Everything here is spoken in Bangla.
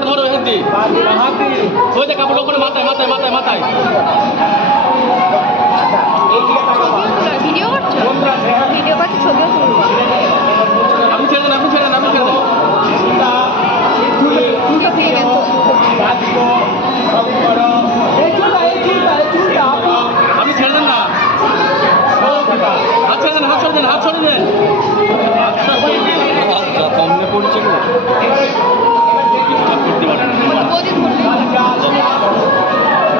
কাপড় ধরো হেঁটে ওই যে কাপড় ওপরে মাথায় মাথায় মাথায় মাথায় ভিডিও করছো? ভিডিও করছো, ছবিও তুলবো। আপনি ছেড়ে দেন, আপনি ছেড়ে দেন, আপনি ছেড়ে দেন। আপনি ছেড়ে দেন না, হাত ছেড়ে দেন, হাত সরে দেন, হাত সরে দেন। কমলে পড়ছিল।